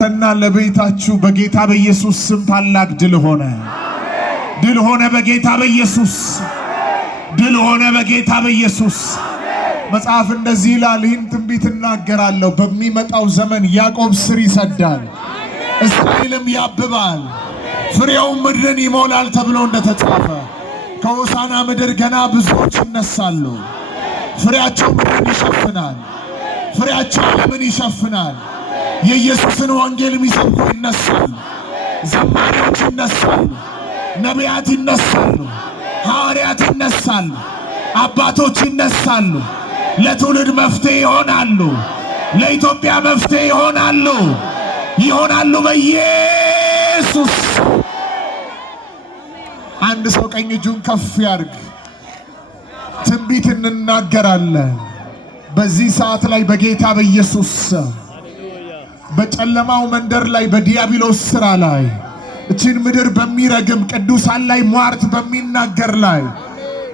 እና ለቤታችሁ በጌታ በኢየሱስ ስም ታላቅ ድል ሆነ። ድል ሆነ በጌታ በኢየሱስ። ድል ሆነ በጌታ በኢየሱስ። መጽሐፍ እንደዚህ ይላል፣ ይህን ትንቢት እናገራለሁ፣ በሚመጣው ዘመን ያዕቆብ ስር ይሰዳል፣ እስራኤልም ያብባል፣ ፍሬውም ምድርን ይሞላል ተብሎ እንደተጻፈ ከሆሳና ምድር ገና ብዙዎች ይነሳሉ። ፍሬያቸው ምድርን ይሸፍናል፣ ፍሬያቸው ዓለምን ይሸፍናል። የኢየሱስን ወንጌል የሚሰብኩ ይነሳሉ፣ ዘማሪዎች ይነሳሉ፣ ነቢያት ይነሳሉ፣ ሐዋርያት ይነሳሉ፣ አባቶች ይነሳሉ። ለትውልድ መፍትሄ ይሆናሉ፣ ለኢትዮጵያ መፍትሄ ይሆናሉ በኢየሱስ። አንድ ሰው ቀኝ እጁን ከፍ ያርግ። ትንቢት እንናገራለን በዚህ ሰዓት ላይ በጌታ በኢየሱስ። በጨለማው መንደር ላይ በዲያብሎስ ሥራ ላይ እቺን ምድር በሚረግም ቅዱሳን ላይ ሟርት በሚናገር ላይ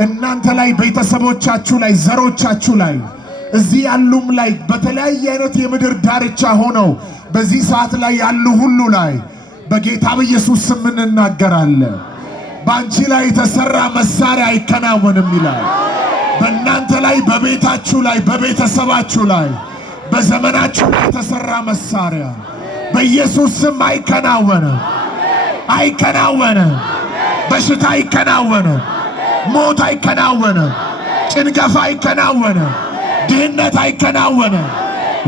እናንተ ላይ ቤተሰቦቻችሁ ላይ ዘሮቻችሁ ላይ እዚህ ያሉም ላይ በተለያየ አይነት የምድር ዳርቻ ሆነው በዚህ ሰዓት ላይ ያሉ ሁሉ ላይ በጌታ በኢየሱስ ስም እንናገራለን። በአንቺ ላይ የተሰራ መሳሪያ አይከናወንም ይላል። በእናንተ ላይ በቤታችሁ ላይ በቤተሰባችሁ ላይ በዘመናችሁ ላይ የተሰራ መሳሪያ በኢየሱስ ስም አይከናወንም። በሽታ አይከናወንም። ሞት አይከናወንም። ጭንገፋ አይከናወንም። ድህነት አይከናወንም።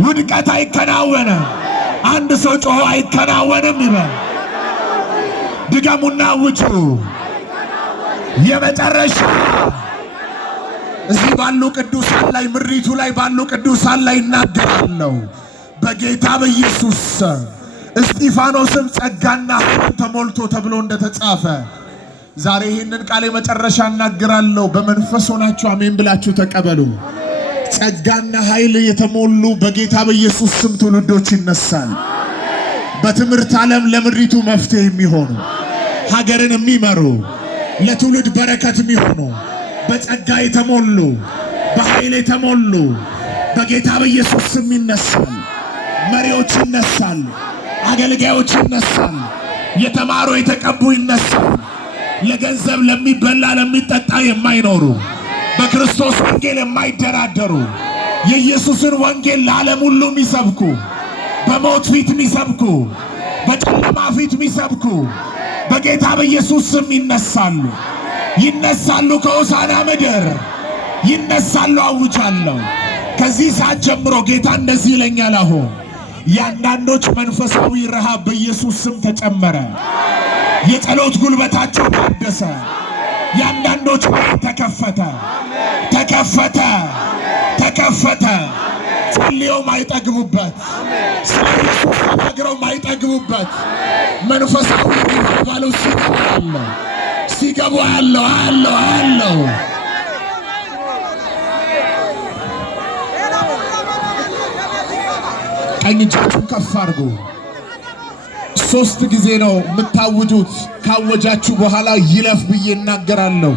ውድቀት አይከናወንም። አንድ ሰው ጮሆ አይከናወንም ይበል። ድገሙና ውጡ። የመጨረሻ እዚህ ባሉ ቅዱሳን ላይ ምሪቱ ላይ ባሉ ቅዱሳን ላይ እናገራለሁ በጌታ በኢየሱስ። እስጢፋኖስም ጸጋና ኃይል ተሞልቶ ተብሎ እንደተጻፈ ዛሬ ይህንን ቃል የመጨረሻ እናገራለሁ። በመንፈስ ሆናችሁ አሜን ብላችሁ ተቀበሉ። ጸጋና ኃይል የተሞሉ በጌታ በኢየሱስ ስም ትውልዶች ይነሳል። በትምህርት ዓለም ለምድሪቱ መፍትሄ የሚሆኑ ሀገርን የሚመሩ ለትውልድ በረከት የሚሆኑ በጸጋ የተሞሉ በኃይል የተሞሉ በጌታ በኢየሱስ ስም ይነሳል። መሪዎች ይነሳል። አገልጋዮች ይነሳል። የተማሩ የተቀቡ ይነሳል። ለገንዘብ ለሚበላ ለሚጠጣ የማይኖሩ በክርስቶስ ወንጌል የማይደራደሩ የኢየሱስን ወንጌል ለዓለም ሁሉ የሚሰብኩ በሞት ፊት የሚሰብኩ በጨለማ ፊት የሚሰብኩ በጌታ በኢየሱስ ስም ይነሳሉ። ከሆሳና ምድር ይነሳሉ። አውጃለሁ። ከዚህ ሰዓት ጀምሮ ጌታ እንደዚህ ይለኛል። አሁን የአንዳንዶች መንፈሳዊ ረሃብ በኢየሱስ ስም ተጨመረ። የጸሎት ጉልበታቸው ታደሰ። የአንዳንዶች ተከፈተ። ጸልየው ማይጠግቡበት፣ ስለ ኢየሱስ ተናግረው ማይጠግቡበት መንፈሳዊ ሪቫይቫል ሲገቡ አለው። ቀኝ እጃችሁን ከፍ አድርጉ። 3 ጊዜ ነው የምታውጁት። ካወጃችሁ በኋላ ይለፍ ብዬ እናገራለሁ።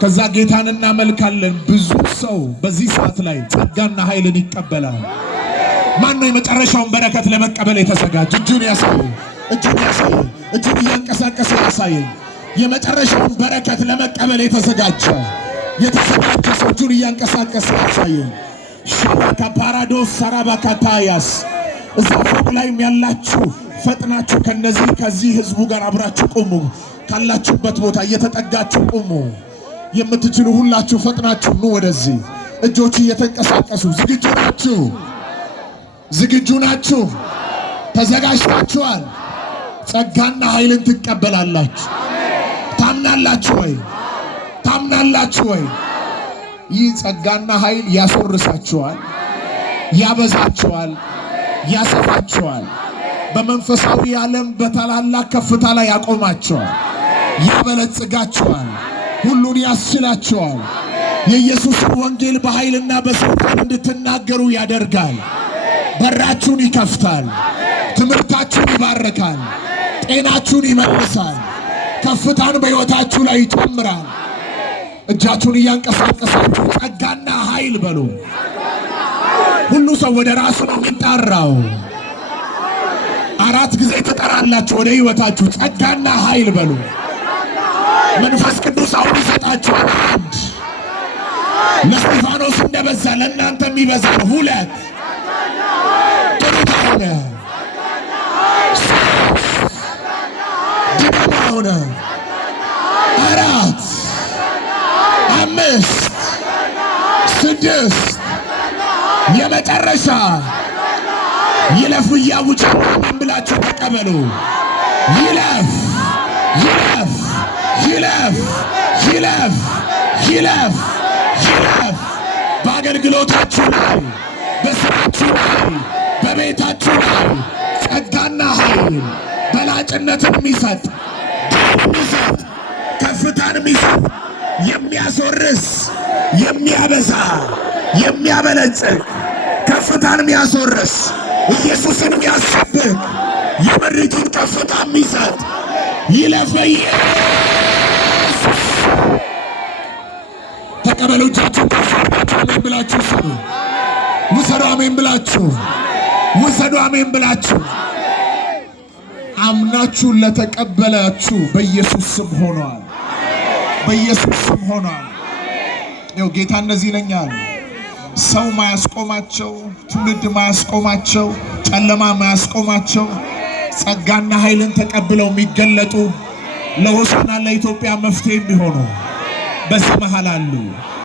ከዛ ጌታን እናመልካለን። ብዙ ሰው በዚህ ሰዓት ላይ ጸጋና ኃይልን ይቀበላል። ማን ነው የመጨረሻውን በረከት ለመቀበል የተዘጋጀ? እጁን ያሳየኝ። እጁን እያንቀሳቀሰ ያሳየኝ። የመጨረሻውን በረከት ለመቀበል የተዘጋጀ ሰው እጁን እያንቀሳቀሰ ያሳየኝ። ሻባካ ፓራዶስ ሰራባካታያስ እዛ ፎቅ ላይም ያላችሁ ፈጥናችሁ ከዚህ ህዝቡ ጋር አብራችሁ ቁሙ። ካላችሁበት ቦታ እየተጠጋችሁ ቁሙ። የምትችሉ ሁላችሁ ፈጥናችሁ ኑ ወደዚህ። እጆቹ እየተንቀሳቀሱ ዝግጁ ናችሁ? ተዘጋጅታችኋል? ጸጋና ኃይልን ትቀበላላችሁ። ታምናላችሁ ወይ? ይህ ጸጋና ኃይል ያስወርሳችኋል፣ ያበዛችኋል፣ ያሰፋችኋል። በመንፈሳዊ ዓለም በታላላቅ ከፍታ ላይ ያቆማችኋል፣ ያበለጽጋችኋል፣ ሁሉን ያስችላችኋል። የኢየሱስን ወንጌል በኃይልና በስልጣን እንድትናገሩ ያደርጋል። በራችሁን ይከፍታል። ትምህርታችሁን ይባርካል። ጤናችሁን ይመልሳል። ከፍታን በሕይወታችሁ ላይ ይጨምራል። እጃችሁን እያንቀሳቀሳችሁ ጸጋና ኃይል በሉ። ሁሉ ሰው ወደ ራሱ ነው የሚጣራው። 4 ጊዜ ተጠራላችሁ ወደ ህይወታችሁ ጸጋና ኃይል በሉ። መንፈስ ቅዱስ አሁን ይሰጣችኋል። 1 ለስጢፋኖስ እንደበዛ ለእናንተም ይበዛል። 2 ጥሩታ ሆነ ድጋማ ሆነ 4 5 6 የመጨረሻ ይለፍ እያውጃና ምን ብላችሁ ተቀበሉ። ይለፍ ይለፍ ይለፍ ይለፍ ይለፍ ይለፍ በአገልግሎታችሁ ላይ፣ በስራችሁ ላይ፣ በቤታችሁ ላይ ጸጋና ኃይል በላጭነትን የሚሰጥ የሚሰጥ ከፍታን የሚሰጥ የሚያስወርስ የሚያበዛ የሚያበለጽግ ከፍታን የሚያስወርስ ኢየሱስን የሚያሰብክ የምድሪቱን ከፍታ የሚሰጥ ይለፍ በኢየሱስ ተቀበሉ። እጃችሁን ከፍ አድርጋችሁ አሜን ብላችሁ ስሩ። ውሰዱ አሜን ብላችሁ ውሰዱ አሜን ብላችሁ አምናችሁ ለተቀበላችሁ በኢየሱስ ስም ሆኗል። በኢየሱስ ስም ሆኗል። ያው ጌታ እንደዚህ ይለኛል፣ ሰው ማያስቆማቸው፣ ትውልድ ማያስቆማቸው፣ ጨለማ ማያስቆማቸው ጸጋና ኃይልን ተቀብለው የሚገለጡ ለሆሳዕና ለኢትዮጵያ መፍትሄ የሚሆኑ በዚህ መሃል አሉ።